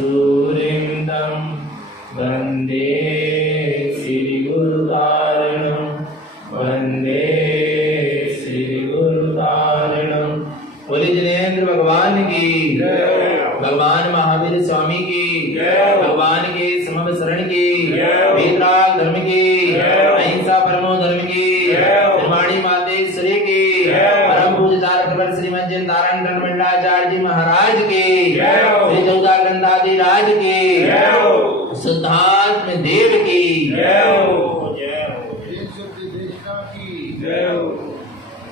सूरिंदम वंदे श्री गुरुतारिणम वंदे श्री गुरुतारिणम। बोले जिनेंद्र भगवान की जय, भगवान महावीर स्वामी की जय, भगवान के समव शरण की जय, वेदराग धर्म की जय, अहिंसा परमो धर्म की जय, निर्माणी मातेश्वरी की जय, परम पूज्यदार प्रवर श्रीमद जयंतारण गणमंडाचार्य जी महाराज की जय, श्री चौदा ग्रंथाधिराज की जय, शुद्धात्म देव की जय,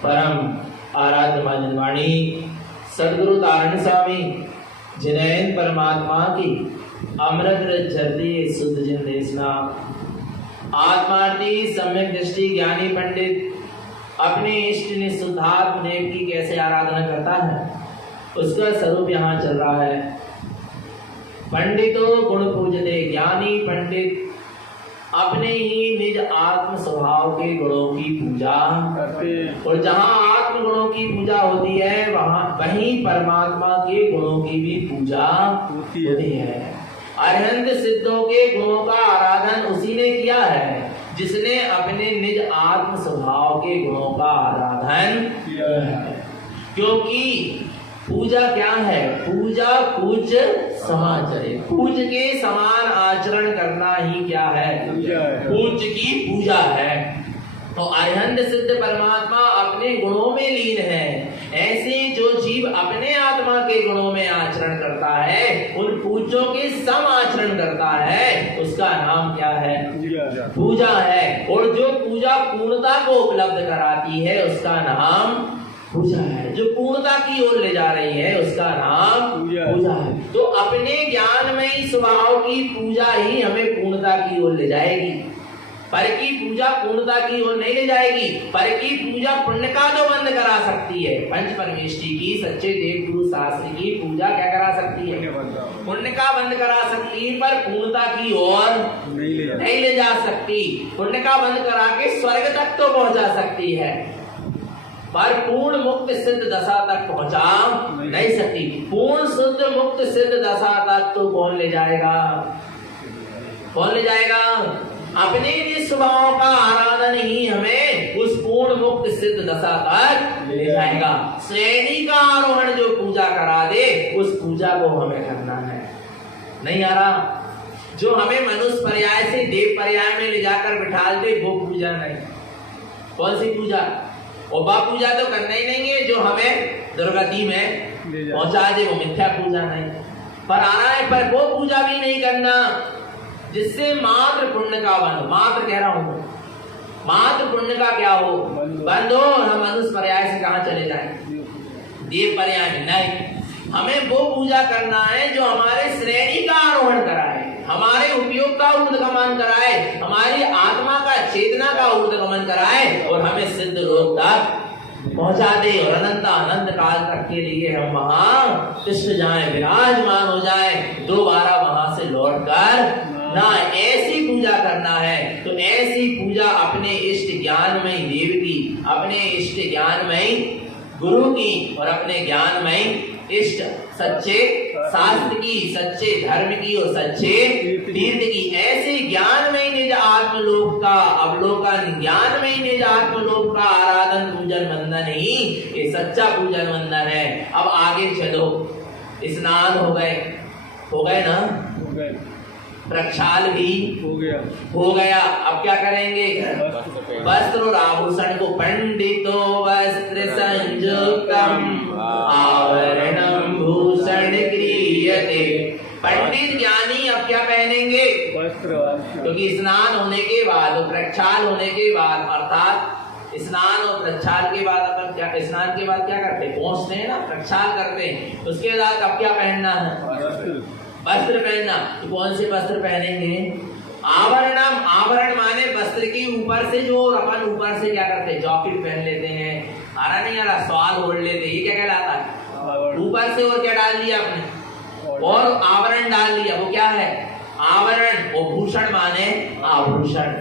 परम आराध्य मानवाणी सदगुरु तारण स्वामी जिनैन परमात्मा की अमृत झरती शुद्ध जिन देशना आत्मार्थी सम्यक दृष्टि ज्ञानी पंडित अपने इष्ट निशुद्धात्म देव की कैसे आराधना करता है उसका स्वरूप यहाँ चल रहा है। पंडितों गुण पूजते, ज्ञानी पंडित अपने ही निज आत्म स्वभाव के गुणों की पूजा करते, और जहाँ आत्म गुणों की पूजा होती है वहाँ वहीं परमात्मा के गुणों की भी पूजा होती है। अरहंत सिद्धों के गुणों का आराधन उसी ने किया है जिसने अपने निज आत्म स्वभाव के गुणों का आराधन किया है। क्योंकि पूजा क्या है? पूजा पूज समाचरे, पूज के समान आचरण करना ही क्या है? पूज की पूजा है। तो अरहंत सिद्ध परमात्मा अपने गुणों में लीन है। ऐसे जो जीव अपने आत्मा के गुणों में आचरण करता है, उन पूज्यों के सम आचरण करता है, उसका नाम क्या है? पूजा है। और जो पूजा पूर्णता को उपलब्ध कराती है उसका नाम पूजा है। जो पूर्णता की ओर ले जा रही है उसका नाम पूजा है। तो अपने ज्ञानमयी स्वभाव की पूजा ही हमें पूर्णता की ओर ले जाएगी। पर की पूजा पूर्णता की ओर नहीं ले जाएगी। पर की पूजा पुण्य का जो बंद करा सकती है। पंच परमेष्टि की, सच्चे देव गुरु शास्त्र की पूजा क्या करा सकती है? पुण्य का बंद करा सकती है, पर पूर्णता की ओर नहीं ले जा सकती। पुण्य का बंद करा के स्वर्ग तक तो पहुंचा सकती है, पर पूर्ण मुक्त सिद्ध दशा तक पहुंचा नहीं सकती। पूर्ण शुद्ध मुक्त सिद्ध दशा तक तो कौन ले जाएगा? कौन ले जाएगा? अपने स्वभाव का आराधन ही हमें उस पूर्ण मुक्त सिद्ध दशा तक ले जाएगा। श्रेणी का आरोहण जो पूजा करा दे उस पूजा को हमें करना है। नहीं आ रहा? जो हमें मनुष्य पर्याय से देव पर्याय में ले जाकर बिठा दे वो पूजा नहीं। कौन सी पूजा? और बा पूजा तो करना ही नहीं है। जो हमें दुर्गति में पहुंचा दे वो मिथ्या पूजा नहीं। पर आना है, पर वो पूजा भी नहीं करना जिससे मात्र पुण्य का बंध, मात्र कह रहा हूं, मात्र पुण्य का क्या हो? बंद हो। हम मनुष्य पर्याय से कहां चले जाएं? देव पर्याय में नहीं। हमें वो पूजा करना है जो हमारे श्रेणी का आरोहण कराए, हमारे उपयोग का ऊर्ध्वगमन कराए, हमारी आत्मा का चेतना का ऊर्ध्वगमन कराए और हमें सिद्ध लोक तक पहुंचा दे। और अनंत अनंत काल तक के लिए हम वहां कृष्ण जाए, विराजमान हो जाए, दोबारा वहां से लौटकर ना। ऐसी पूजा करना है। तो ऐसी पूजा अपने इष्ट ज्ञानमयी देव की, अपने इष्ट ज्ञानमयी गुरु की और अपने ज्ञानमयी इष्ट सच्चे शास्त्र की, सच्चे धर्म की और सच्चे तीर्थ की, ऐसे ज्ञानमयी निज आत्मलोक का अवलोकन, ज्ञानमयी निज आत्मलोक का आराधन पूजन वंदन ही ये सच्चा पूजन वंदन है। अब आगे चलो। स्नान हो गए ना? हो गए। प्रक्षाल भी हो गया। अब क्या करेंगे? वस्त्र और आभूषण को पंडितो वस्त्र संयुक्तम आवरणम भूषण क्रियते। पंडित ज्ञानी अब क्या पहनेंगे? वस्त्र। क्योंकि स्नान होने के बाद और प्रक्षाल होने के बाद, अर्थात स्नान और प्रक्षाल के बाद अपन क्या, स्नान के बाद क्या करते हैं? पहुंचते हैं ना, प्रक्षाल करते हैं। उसके बाद अब क्या पहनना है? वस्त्र पहनना। तो कौन से वस्त्र पहनेंगे? आवरणम। आवरण माने वस्त्र की ऊपर से जो अपन ऊपर से क्या करते हैं? जॉकेट पहन लेते हैं, आरा नहीं आ रहा, सवाल ओढ़ लेते, ये क्या कहलाता है? ऊपर से और क्या डाल दिया आपने? और आवरण डाल दिया। वो क्या है? आवरण। और भूषण माने आभूषण।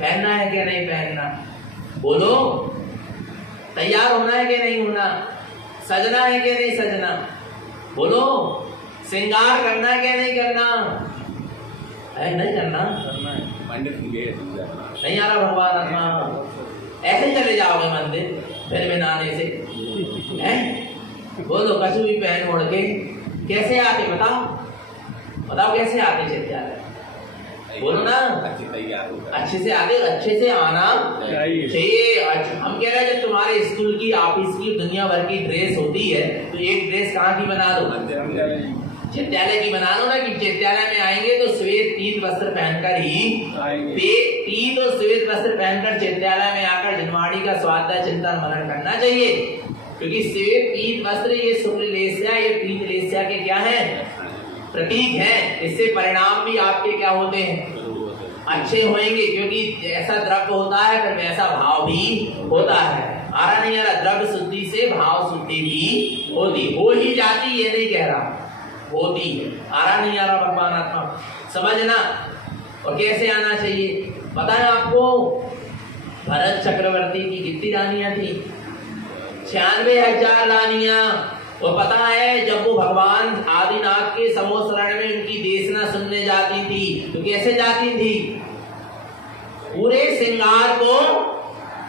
पहनना है क्या नहीं पहनना? बोलो। तैयार होना है कि नहीं होना? सजना है कि नहीं सजना? बोलो। श्रृंगार करना क्या नहीं करना है? नहीं करना, नहीं आ रहा भगवान आत्मा। ऐसे चले जाओगे मंदिर फिर में नहाने से हैं? बोलो कछु भी पहन ओढ़ के कैसे आते बताओ, बताओ कैसे आते चित्यालय? बोलो ना, अच्छे से आते, अच्छे से आना चाहिए। हम कह रहे हैं जब तुम्हारे स्कूल की, ऑफिस की, दुनिया भर की ड्रेस होती है तो एक ड्रेस कहाँ की बना दो? चित्यालय की बना लो ना, कि चित्यालय में आएंगे तो श्वेत पीत वस्त्र पहनकर ही, पीत और श्वेत वस्त्र पहनकर चित्यालय में आकर जिनवाणी का स्वाध्याय चिंतन मनन करना चाहिए। क्योंकि श्वेत पीत वस्त्र ये शुक्ल लेस्या, ये पीत लेस्या के क्या है? प्रतीक है। इससे परिणाम भी आपके क्या होते हैं? अच्छे होंगे। क्योंकि जैसा द्रव्य होता है फिर वैसा भाव भी होता है। आ रहा नहीं आ रहा? द्रव्य शुद्धि से भाव शुद्धि भी होती, हो ही जाती, ये नहीं कह रहा, होती है। आ रहा नहीं आ रहा भगवान आत्मा? समझना। और कैसे आना चाहिए पता है आपको? भरत चक्रवर्ती की कितनी रानियां थी? 96,000 रानियां। और पता है जब वो भगवान आदिनाथ के समो शरण में उनकी देशना सुनने जाती थी तो कैसे जाती थी? पूरे श्रृंगार को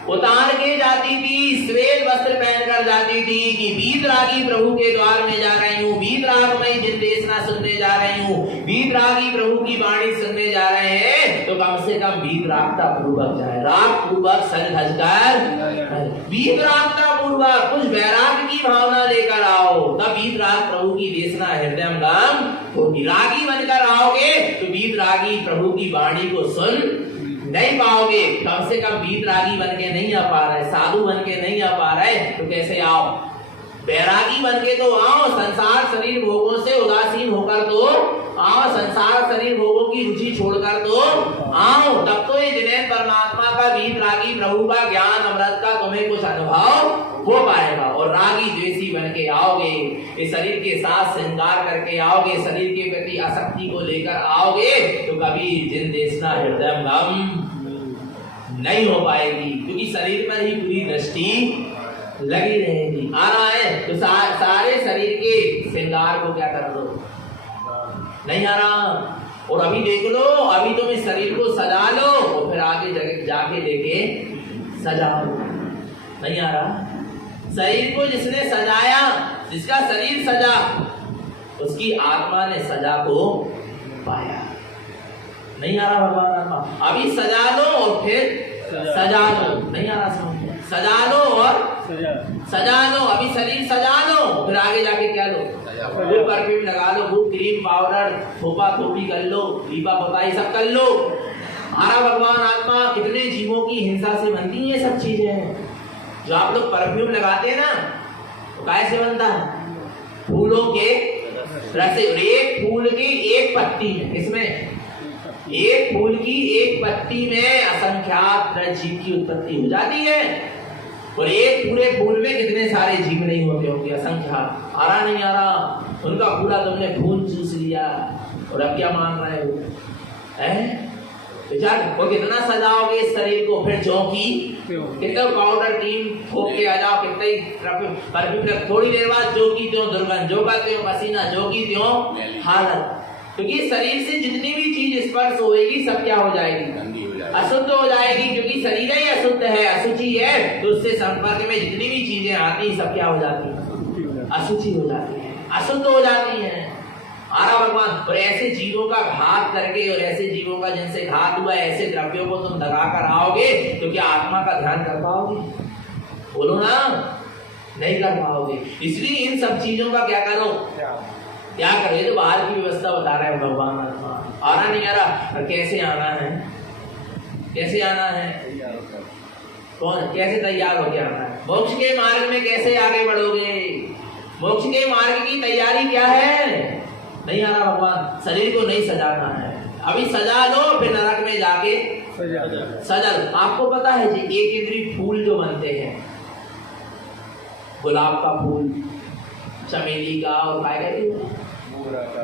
उतार के जाती थी, श्वेत वस्त्र पहनकर जाती थी कि वीतरागी प्रभु के द्वार में जा रही हूँ, वीतरागमयी जिन देशना सुनने जा रही हूँ, वीतरागी प्रभु की वाणी सुनने जा रहे हैं तो कम से कम वीतरागता पूर्वक जाए, राग पूर्वक सज धज कर, वीतरागता पूर्वक कुछ वैराग की भावना लेकर आओ, तब वीतराग प्रभु की देशना हृदयंगम होगी। रागी बनकर आओगे तो वीतरागी प्रभु की वाणी को सुन नहीं पाओगे। कम से कम वीतरागी बन के नहीं आ पा रहे, साधु बन के नहीं आ पा रहे तो कैसे आओ? बैरागी बन के तो आओ, संसार शरीर भोगों से उदासीन होकर तो आओ, संसार शरीर भोगों की रुचि छोड़कर तो आओ, तब तो ये जिनेन परमात्मा का, वीतरागी प्रभु का ज्ञान अमृत का तुम्हें कुछ अनुभव हो पाएगा। और रागी द्वेषी बन के आओगे, इस शरीर के साथ श्रृंगार करके आओगे, शरीर के प्रति आसक्ति को लेकर आओगे तो कभी जिन देशना हृदयंगम नहीं हो पाएगी। क्योंकि शरीर पर ही पूरी दृष्टि लगी रहेगी। आ रहा है तो सारे शरीर के श्रृंगार को क्या कर दो? नहीं आ रहा? और अभी देख लो, अभी तुम इस शरीर को सजा लो और फिर आगे जाके लेके सजाओ। नहीं आ रहा? शरीर को जिसने सजाया, जिसका शरीर सजा, उसकी आत्मा ने सजा को पाया। नहीं आ रहा भगवान आत्मा? अभी सजा लो और फिर सजा लो। नहीं आ रहा समझ? सजा लो और सजा लो, अभी शरीर सजा लो फिर आगे जाके क्या लो? खूब परफ्यूम लगा लो, खूब क्रीम पाउडर थोपा थोपी कर लो, लीपा पोताई सब कर लो। हमारा भगवान आत्मा कितने जीवों की हिंसा से बनती है सब चीजें। जो आप लोग परफ्यूम लगाते हैं ना तो कैसे बनता है? फूलों के रस से। एक फूल की एक पत्ती में, इसमें एक फूल की एक पत्ती में असंख्यात जीव की उत्पत्ति हो जाती है। और एक पूरे फूल में कितने सारे जीव नहीं होते होंगे? असंख्यात। आ रहा नहीं आ रहा? उनका पूरा तुमने खून चूस लिया और अब क्या मान रहे हो? वो कितना सजाओगे इस शरीर को? फिर चौकी कितना पाउडर क्रीम ठोक के आ जाओ, कितने परफ्यूम, थोड़ी देर बाद जो की त्यों दुर्गंध, जो का त्यों पसीना, जो की त्यों हालत। क्योंकि शरीर से जितनी भी चीज स्पर्श होगी सब क्या हो जाएगी? अशुद्ध हो जाएगी। क्योंकि शरीर ही अशुद्ध है, अशुचि है, तो उससे संपर्क में जितनी भी चीजें आती सब क्या हो जाती है? अशुचि हो जाती है, अशुद्ध हो जाती है। आरा भगवान। और ऐसे जीवों का घात करके और ऐसे जीवों का जिनसे घात हुआ ऐसे द्रव्यों को तुम दगा कर आओगे तो क्या आत्मा का ध्यान कर पाओगे? बोलो ना, नहीं कर पाओगे। इसलिए इन सब चीजों का क्या करो? क्या करो? ये तो बाहर की व्यवस्था बता रहे हैं भगवान आत्मा। आना नहीं आ रहा? और कैसे आना है? कैसे आना है? कौन कैसे तैयार होके आना है? मोक्ष के मार्ग में कैसे आगे बढ़ोगे? मोक्ष के मार्ग की तैयारी क्या है? नहीं आ रहा भगवान? शरीर को नहीं सजाना है, अभी सजा लो फिर नरक में जाके सजा लो। आपको पता है जी एक इंद्री फूल जो बनते हैं, गुलाब का फूल, चमेली का और काय कहते हो,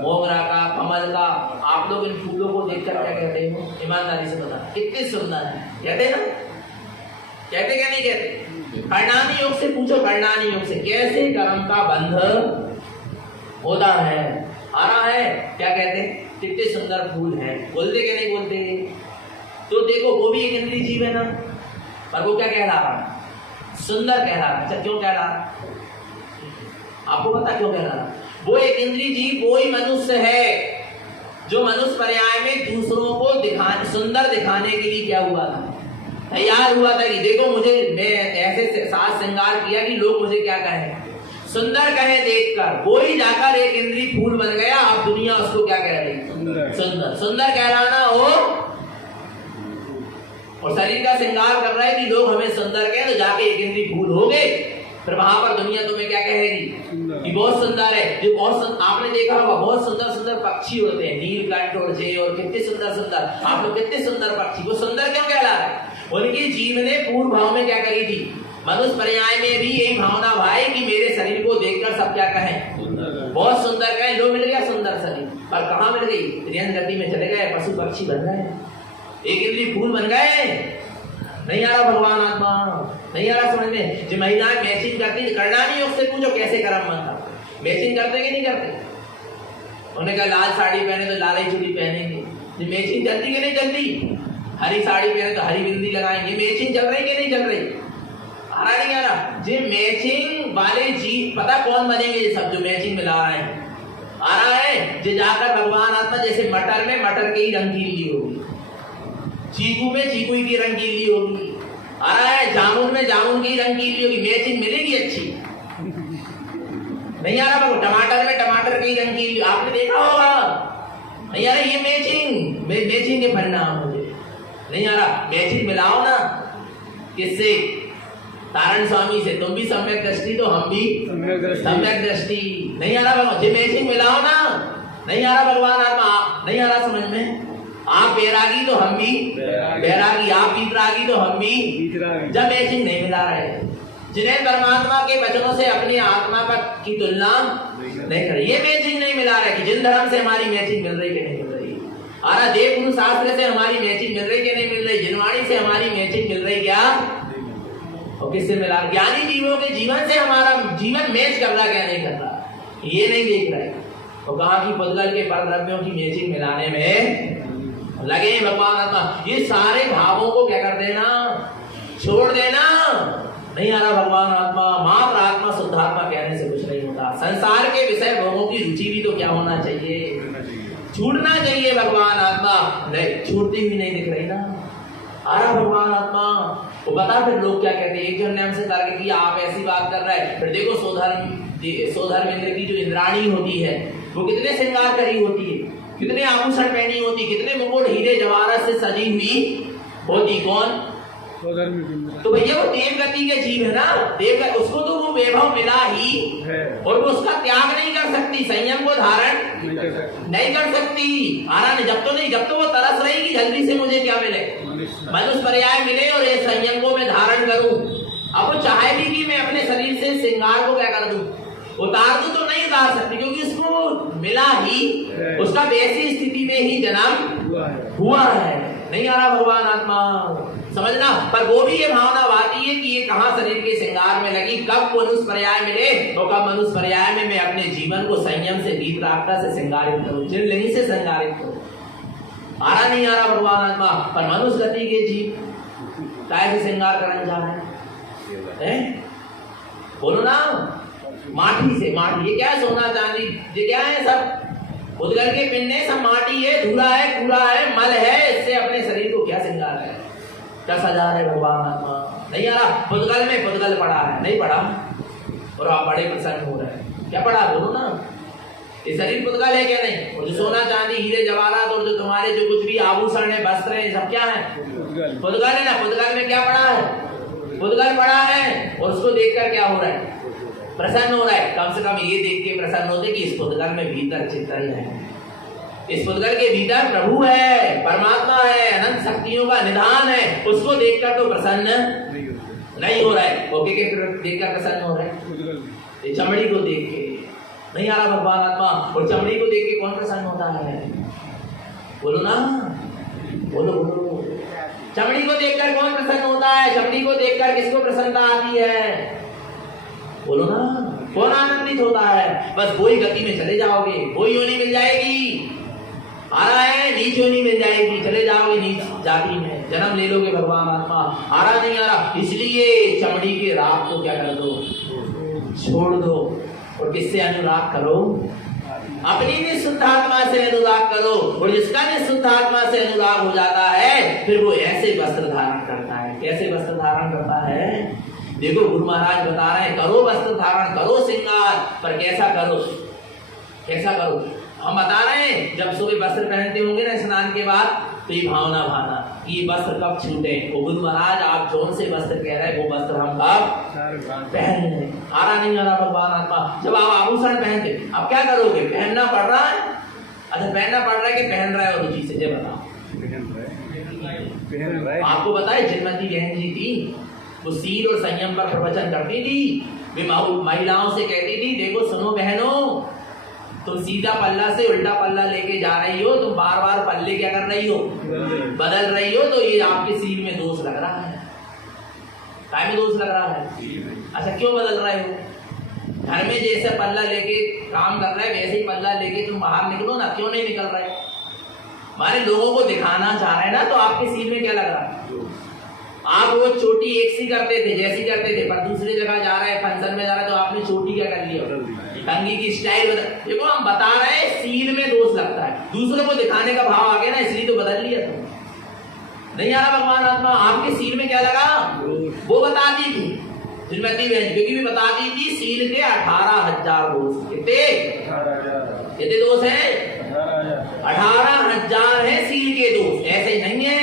मोगरा का, कमल का, आप लोग इन फूलों को देखकर क्या कहते हो? ईमानदारी से बता, कितने सुंदर है, कहते ना? कहते क्या नहीं कहते? कर्णानी योग से पूछो, कर्णानी योग से कैसे कर्म का बंध होता है। आ रहा है, क्या कहते हैं, कितने सुंदर फूल हैं, बोलते कि नहीं बोलते? तो देखो वो भी एक इंद्रिय जीव है ना, पर वो क्या कह रहा है? सुंदर कह रहा है। अच्छा क्यों कह रहा है? आपको पता क्यों कह रहा है? वो एक इंद्रिय जीव वही मनुष्य है जो मनुष्य पर्याय में दूसरों को सुंदर दिखाने के लिए क्या हुआ था, तैयार हुआ था कि देखो मुझे, मैं ऐसे साज श्रृंगार किया कि लोग मुझे क्या कहें, सुंदर कहें देखकर। वो ही जाकर एक इंद्रिय फूल बन गया। अब दुनिया उसको क्या कह रही? सुंदर। सुंदर कह रहा ना हो, और शरीर का श्रृंगार कर रहा है कि लोग हमें सुंदर कहें, तो जाके एक इंद्रिय फूल हो गए, फिर वहां पर दुनिया तुम्हें क्या कहेगी कि बहुत सुंदर है। जो बहुत आपने देखा होगा बहुत सुंदर सुंदर पक्षी होते हैं, नीलकंठ और जय, और कितने सुंदर सुंदर, आप लोग कितने सुंदर पक्षी। वो सुंदर क्यों कहला रहा है? उनके जीव ने पूर्व भाव में क्या करी थी? मनुष्य पर्याय में भी यही भावना भाई कि मेरे शरीर को देखकर सब क्या कहें, बहुत सुंदर कहें। लो मिल गया सुंदर शरीर, पर कहाँ मिल गई? त्रियन गति में चले गए, पशु पक्षी बन गए, एक इंद्रिय फूल बन गए। नहीं आ रहा भगवान आत्मा, नहीं आ रहा समझ में? जो महिलाएं मैचिंग करती, करना नहीं, उससे पूछो कैसे कर्म बनता, मैचिंग करते कि नहीं करते? उन्होंने कहा लाल साड़ी पहने तो लाल ही चूड़ी पहनेंगे, जो मैचिंग चलती कि नहीं चलती? हरी साड़ी पहने तो हरी बिंदी लगाएंगे, मैचिंग चल रही कि नहीं चल रही? आ रहा नहीं आ रहा? जो मैचिंग वाले जीव पता कौन बनेंगे? ये सब जो मैचिंग मिला रहे हैं, आ रहा है जो जाकर भगवान आत्मा, जैसे मटर में मटर के ही रंगीली होगी, चीकू में चीकू की रंगीली होगी, आ रहा है जामुन में जामुन की रंगीली होगी, मैचिंग मिलेगी अच्छी। नहीं आ रहा बाबू? टमाटर में टमाटर की रंगीली, आपने देखा होगा। नहीं आ रहा ये मैचिंग के परिणाम मुझे नहीं आ रहा। मैचिंग मिलाओ ना, किससे? तारण स्वामी से। तुम भी सम्यक दृष्टि तो हम भी सम्यक दृष्टि। नहीं आ रहा भगवान? जो मैचिंग मिलाओ ना, नहीं आ रहा भगवान आत्मा, नहीं आ रहा समझ में? आप बैरागी तो हम भी बैरागी, आप वीतरागी तो हम भी। जब मैचिंग नहीं मिला रहे, जिन्हें परमात्मा के वचनों से अपनी आत्मा पर की तुलना नहीं कर, ये मैचिंग नहीं मिला रहे कि जिन धर्म से हमारी मैचिंग मिल रही कि नहीं मिल रही, आ रहा देव गुरु शास्त्र से हमारी मैचिंग मिल रही कि नहीं मिल रही, जिनवाणी से हमारी मैचिंग मिल रही क्या, और किससे मिला? ज्ञानी जीवों के जीवन से हमारा जीवन मैच कर रहा क्या नहीं कर रहा, ये नहीं देख रहे। तो कहा कि पुद्गल के परद्रव्यों की मैचिंग मिलाने में लगे भगवान आत्मा। ये सारे भावों को क्या कर देना, छोड़ देना। नहीं आ रहा भगवान आत्मा? मात्र आत्मा शुद्धात्मा कहने से कुछ नहीं होता। संसार के विषय भोगों की रुचि भी तो क्या होना चाहिए, छूटना चाहिए। भगवान आत्मा नहीं छूटती हुई नहीं दिख रही ना, आ रहा भगवान आत्मा। वो बता फिर लोग क्या कहते हैं। एक जन ने हमसे तर्क किया, आप ऐसी बात कर रहे हैं, फिर देखो सोधर्म इंद्र की जो इंद्राणी होती है वो कितने श्रृंगार करी होती है, कितने आभूषण पहनी होती, कितने मुकुट हीरे जवाहरात से सजी हुई होती। कौन? तो भैया वो देव गति के जीव है ना, देव उसको तो वो वैभव मिला ही है, और वो उसका त्याग नहीं कर सकती, संयम को धारण नहीं कर सकती। आरा नहीं, जब तो वो तरस रही कि जल्दी से मुझे क्या मिले, मनुष्य पर्याय मिले और ये संयम को मैं धारण करूं। अब वो चाहे भी कि मैं अपने शरीर से श्रृंगार को क्या कर दूं, उतार दूं, तो नहीं उतार सकती, क्योंकि उसको मिला ही, उसका वैसी स्थिति में ही जन्म हुआ है। नहीं आ रहा भगवान आत्मा, समझना। पर वो भी ये भावना आती है कि ये कहाँ शरीर के श्रृंगार में लगी, कब मनुष्य पर्याय मिले, तो कब मनुष्य पर्याय में मैं अपने जीवन को संयम से वीतरागता से श्रृंगारित करूं, चिरलिंग से श्रृंगारित करूं। आ रहा नहीं आ रहा भगवान आत्मा? पर मनुष्य गति के जीव काय से श्रृंगार करने जा रहे हैं, बोलो ना, माटी से। माटी ये क्या है, सोना चांदी ये क्या है, सब उदगल के पिंडे सब माटी है, धूला है, कूड़ा है, मल है, इससे अपने शरीर को क्या श्रृंगार है, क्या सजा है भगवान आत्मा? नहीं आ रहा। पुद्गल में पुद्गल पड़ा है, नहीं पड़ा, और आप बड़े प्रसन्न हो रहे हैं, क्या पड़ा बोलो ना। ये शरीर पुद्गल है क्या नहीं? और जो सोना चांदी हीरे जवाहरात और जो तुम्हारे जो कुछ भी आभूषण है, वस्त्र है, सब क्या है, पुद्गल है ना। पुद्गल में क्या पड़ा है, पुद्गल पड़ा है, और उसको देखकर क्या हो रहा है, प्रसन्न हो रहा है। कम से कम ये देख के प्रसन्न होते कि इस पुद्गल में भीतर चित्तन है, इस पुद्गल के भीतर प्रभु है, परमात्मा है, अनंत शक्तियों का निधान है, उसको देखकर तो प्रसन्न नहीं हो रहा है। ओके के देखकर प्रसन्न हो रहा है, चमड़ी को देख के नहीं आ रहा भगवान आत्मा। और चमड़ी को देख के कौन प्रसन्न होता है, बोलो ना, बोलो बोलो। चमड़ी को देखकर कौन प्रसन्न होता है? चमड़ी को देखकर किसको प्रसन्नता आती है, बोलो ना। कौन आनंदित प्रतीत होता है, बस वही गति में चले जाओगे, वही योनि मिल जाएगी। आ रहा है नीच योनि मिल जाएगी, चले जाओगे नीच जाति में, जन्म ले लोगे भगवान आत्मा। आ रहा नहीं आ रहा, इसलिए चमड़ी के राग को क्या कर दो, छोड़ दो, और किससे अनुराग करो, अपनी निःशुद्ध आत्मा से अनुराग करो। और जिसका निःशुद्ध आत्मा से अनुराग हो जाता है, फिर वो ऐसे वस्त्र धारण करता है। कैसे वस्त्र धारण करता है? देखो गुरु महाराज बता रहे हैं, करो वस्त्र धारण, करो श्रृंगार, पर कैसा करो, कैसा करो। हम बता रहे हैं, जब सुबह वस्त्र पहनते होंगे ना स्नान के बाद, तो ये भावना भाना कि वस्त्र कब छूटे। वो गुरु महाराज आप जौन से वस्त्र कह रहे हैं, वो वस्त्र हम कब पहन रहे हैं। आ रहा नहीं आ रहा भगवान आत्मा। जब आप आभूषण पहनते, अब क्या करोगे? पहनना पड़ रहा है। अच्छा, पहनना पड़ रहा है कि पहन रहा है रुचि से? बताओ। आपको बताए जिनमती बहन जी थी, वो सील और संयम पर प्रवचन करती थी। वे महिलाओं से कहती थी, देखो सुनो बहनों, तुम सीधा पल्ला से उल्टा पल्ला लेके जा रही हो, तुम बार बार पल्ले क्या कर रही हो, बदल रही हो, तो ये आपके सील में दोष लग रहा है। काय में दोष लग रहा है? अच्छा, क्यों बदल रहे हो? घर में जैसे पल्ला लेके काम कर रहे वैसे ही पल्ला लेके तुम बाहर निकलो ना, क्यों नहीं निकल रहे? माने लोगों को दिखाना चाह रहे हैं ना, तो आपके सील में क्या लग रहा है? आप वो चोटी एक सी करते थे, जैसी करते थे, पर दूसरी जगह जा रहे हैं, फंक्शन में जा रहे हैं, तो आपने चोटी क्या कर लिया, कंघी की स्टाइल बदल। देखो हम बता रहे हैं, सील में दोष लगता है, दूसरों को दिखाने का भाव आ गया ना, इसलिए तो बदल लिया तुम। नहीं आ रहा भगवान आत्मा, आपके सील में क्या लगा? वो बताती थी जिनमती बहन, क्योंकि भी बताती थी सील के 18,000 दोष। कितने दोष है? 18,000 है सील के दोष। ऐसे नहीं है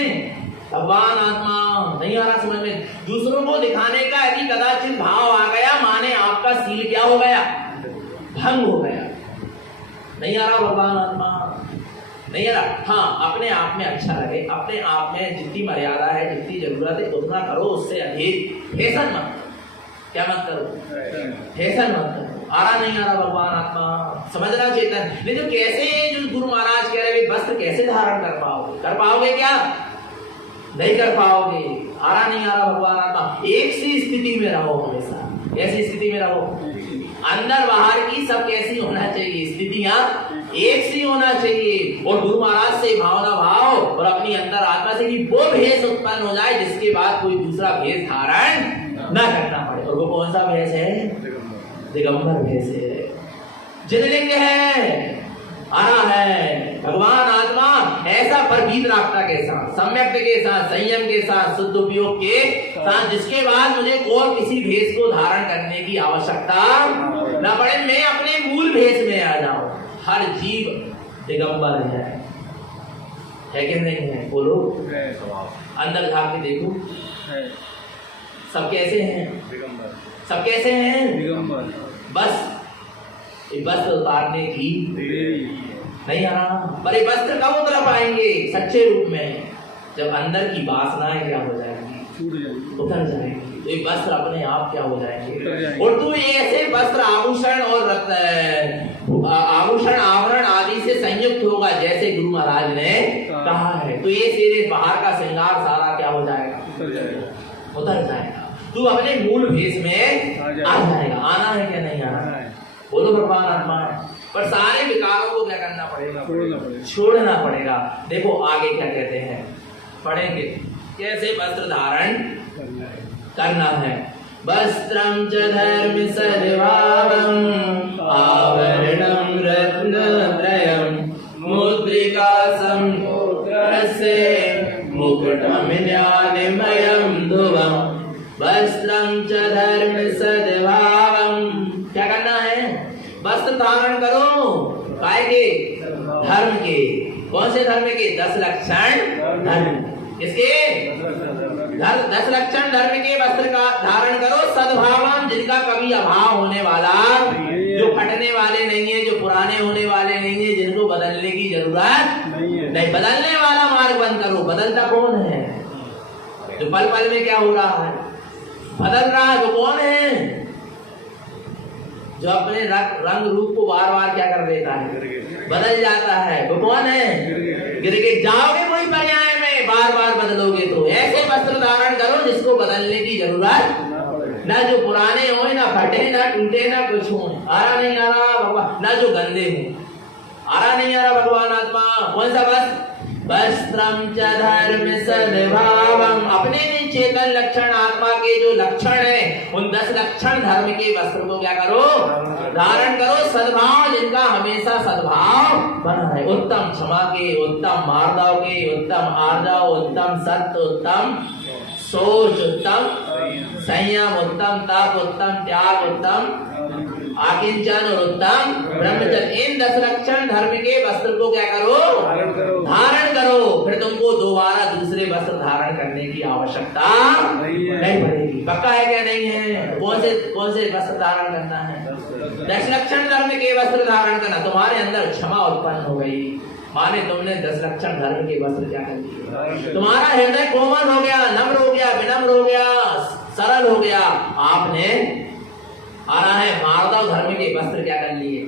भगवान आत्मा। नहीं आ रहा समझ में? दूसरों को दिखाने का यदि कदाचित भाव आ गया, माने आपका सील क्या हो गया, भंग हो गया। नहीं आ रहा भगवान आत्मा, नहीं आ रहा। हाँ, अपने आप में अच्छा लगे, अपने आप में जितनी मर्यादा है, जितनी जरूरत है उतना करो, उससे अधिक फैशन मत करो। क्या मत करो? फैशन मत करो। आ रहा नहीं आ रहा भगवान आत्मा, समझना चेतन। नहीं तो कैसे जो गुरु महाराज कह रहे वस्त्र कैसे धारण कर पाओगे? कर पाओगे क्या? नहीं कर पाओगे। आ रहा नहीं आ रहा भगवान आत्मा। एक सी स्थिति में रहो हमेशा। ऐसी स्थिति में रहो, अंदर बाहर की सब कैसी होना चाहिए, स्थितियां एक सी होना चाहिए। और गुरु महाराज से भावना भाव और अपनी अंदर आत्मा से कि वो भेष उत्पन्न हो जाए जिसके बाद कोई दूसरा भेष धारण न करना पड़े। और वो कौन सा भेष है? दिगंबर भेष है, जिनलिंग है। आना है भगवान आत्मा ऐसा परवीत रास्ता के साथ, सम्यक के साथ, संयम के साथ, शुद्ध उपयोग के साथ, जिसके बाद मुझे और किसी भेष को धारण करने की आवश्यकता न पड़े, मैं अपने मूल भेष में आ जाऊं। हर जीव दिगंबर है कि नहीं है? बोलो, अंदर झांक के देखो, सब कैसे हैं? सब कैसे हैं? बस वस्त्र उतारने की नहीं आना। पर ये वस्त्र कब उतर पाएंगे? सच्चे रूप में, जब अंदर की वासनाएं क्या हो जाएंगी, उतर जाएंगी, तो ये वस्त्र अपने आप क्या हो जाएंगे। और तू ये ऐसे वस्त्र आभूषण और आभूषण आवरण आदि से संयुक्त होगा, जैसे गुरु महाराज ने कहा है। तो ये तेरे बाहर का श्रृंगार सारा क्या हो जाएगा? उतर जाएगा। तू अपने मूल भेष में आ जाएगा। आना है क्या नहीं आना है? बोलो भगवान आत्मा। पर सारे विकारों को क्या करना पड़ेगा? छोड़ना पड़ेगा। देखो आगे क्या कहते हैं, पढ़ेंगे कैसे वस्त्र धारण करना है। वस्त्रं च धर्म सद्भावम् आवरणं रत्नत्रयम् मुद्रिका सम्मुद्रस्य मुकुटं ज्ञानमयं ध्रुवम्। वस्त्रं च धर्म सद्भावम्, क्या करना है? वस्त्र धारण करो। काय के? धर्म के। कौन से धर्म के? 10 लक्षण धर्म। किसके? 10 लक्षण धर्म के वस्त्र का धारण करो। सद्भावम, जिनका कभी अभाव होने वाला, जो फटने वाले नहीं है, जो पुराने होने वाले नहीं है, जिनको बदलने की जरूरत नहीं। बदलने वाला मार्ग बंद करो। बदलता कौन है? जो पल पल में क्या हो रहा है, बदल रहा है, वो कौन है? जो अपने रंग रूप को बार बार क्या कर देता है, बदल जाता है, वो कौन है? गिरगिट जाओगे कोई पर्याय में, बार बार बदलोगे। तो ऐसे वस्त्र धारण करो जिसको बदलने की जरूरत ना जो पुराने हो ना फटे ना टूटे ना कुछ हो, आ रहा नहीं आ रहा भगवान, ना जो गंदे हो, आ रहा नहीं आ रहा भगवान आत्मा। कौन सा वस्त्र? वस्त्रम च धर्म सद्भावम, अपने में चेतन लक्षण आत्मा के जो लक्षण है उन 10 लक्षण धर्म के वस्त्र को क्या करो? धारण करो। सद्भाव, जिनका हमेशा सद्भाव बना है, उत्तम क्षमा के, उत्तम मार्दव के, उत्तम आर्जव, उत्तम सत्य, उत्तम सोच, उत्तम संयम, उत्तम तप, उत्तम त्याग, उत्तम आकिंचन और उत्तम ब्रह्मचर्य। इन 10 लक्षण धर्म के वस्त्र को क्या करो? धारण करो। फिर तुमको दोबारा दूसरे वस्त्र धारण करने की आवश्यकता नहीं पड़ेगी। पक्का है क्या? नहीं है? कौन से वस्त्र धारण करना है? 10 लक्षण धर्म के वस्त्र धारण करना। तुम्हारे अंदर क्षमा उत्पन्न हो गई, माने तुमने 10 लक्षण धर्म के वस्त्र क्या कर लिए? तुम्हारा हृदय कोमल हो गया, नम्र हो गया, विनम्र हो गया, सरल हो गया। आपने आ रहा है मार्दव धर्म के वस्त्र क्या कर लिए?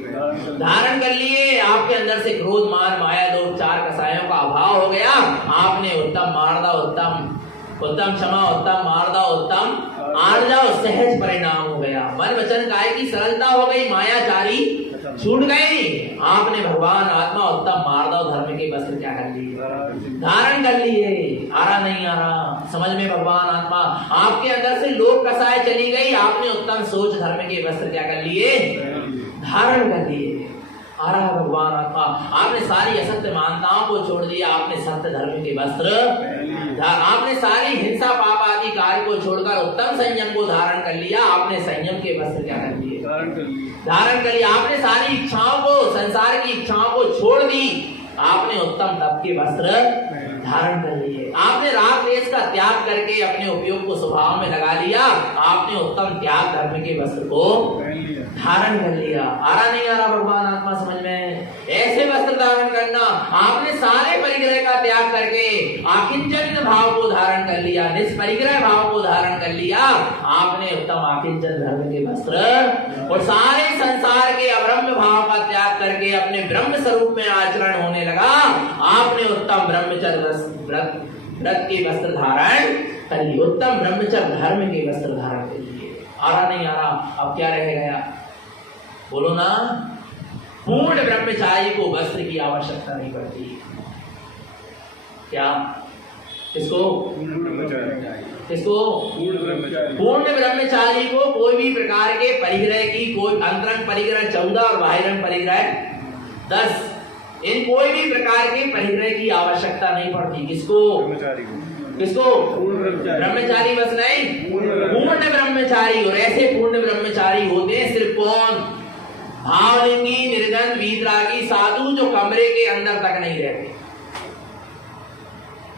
धारण कर लिए। आपके अंदर से क्रोध, मान, माया, लोभ, 4 कसायों का अभाव हो गया। आपने उत्तम मार्दव, उत्तम क्षमा, उत्तम मार्दव, उत्तम आर्जव, सहज परिणाम हो गया। मन वचन काया की सरलता हो गई, मायाचारी छूट गई। आपने भगवान आत्मा उत्तम मार्दव धर्म के वस्त्र क्या कर लिए? धारण कर लिए। आ रहा नहीं आ रहा समझ में भगवान आत्मा? आपके अंदर से लोभ कसाय चली गई। आपने उत्तम सोच धर्म के वस्त्र क्या कर लिए? धारण कर लिए। आ रहा भगवान आत्मा। आपने सारी असत्य मान्यताओं को छोड़ दिया, आपने सत्य धर्म के वस्त्र, आपने सारी हिंसा पाप आदि कार्य को छोड़कर उत्तम संयम को धारण कर लिया। आपने संयम के वस्त्र क्या कर लिए? धारण कर लिया। आपने सारी इच्छाओं को, संसार की इच्छाओं को छोड़ दी। आपने उत्तम तप के वस्त्र धारण कर लिए। आपने राग द्वेष का त्याग करके अपने उपयोग को स्वभाव में लगा लिया। आपने उत्तम त्याग धर्म के वस्त्र को धारण कर लिया। आ रहा नहीं आ रहा भगवान आत्मा समझ में? ऐसे वस्त्र धारण करना। आपने सारे परिग्रह का त्याग करके आकिंचन भाव को धारण कर लिया, निष्परिग्रह भाव को धारण कर लिया। आपने उत्तम आकिंचन धर्म के वस्त्र और सारे संसार के अब्रह्म भाव का त्याग करके अपने ब्रह्म स्वरूप में आचरण होने लगा। आपने उत्तम ब्रह्मचर्य व्रत के वस्त्र धारण कर लिए, उत्तम ब्रह्मचर्य धर्म के वस्त्र धारण कर लिए। आ रहा नहीं आ रहा? अब क्या रह गया? बोलो ना। पूर्ण ब्रह्मचारी को वस्त्र की आवश्यकता नहीं पड़ती। क्या? किसको? किसको? पूर्ण ब्रह्मचारी को कोई भी प्रकार के परिग्रह की, कोई अंतरंग परिग्रह 14 और बाहिरंग परिग्रह 10, इन कोई भी प्रकार के परिग्रह की आवश्यकता नहीं पड़ती। किसको? किसको? ब्रह्मचारी बस नहीं, पूर्ण ब्रह्मचारी। और ऐसे पूर्ण ब्रह्मचारी होते हैं सिर्फ कौन? भावलिंगी, निर्जन, वीतरागी साधु, जो कमरे के अंदर तक नहीं रहते।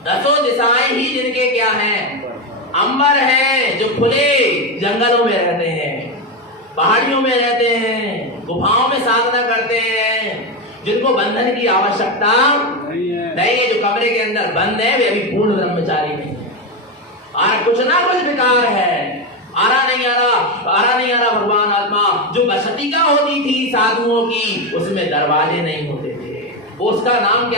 10 दिशाएं ही जिनके क्या हैं? अंबर हैं, जो खुले जंगलों में रहते हैं, पहाड़ियों में रहते हैं, गुफाओं में साधना करते हैं, जिनको बंधन की आवश्यकता नहीं है, जो कमरे के अंदर बंद है, वे अभी पूर्ण ब्रह्मचारी नहीं है। और कुछ ना कुछ विकार है। आ रहा नहीं आ रहा भगवान आत्मा। जो बसतिका होती थी साधुओं की, उसमें दरवाजे नहीं होते थे। वो उसका नाम क्या?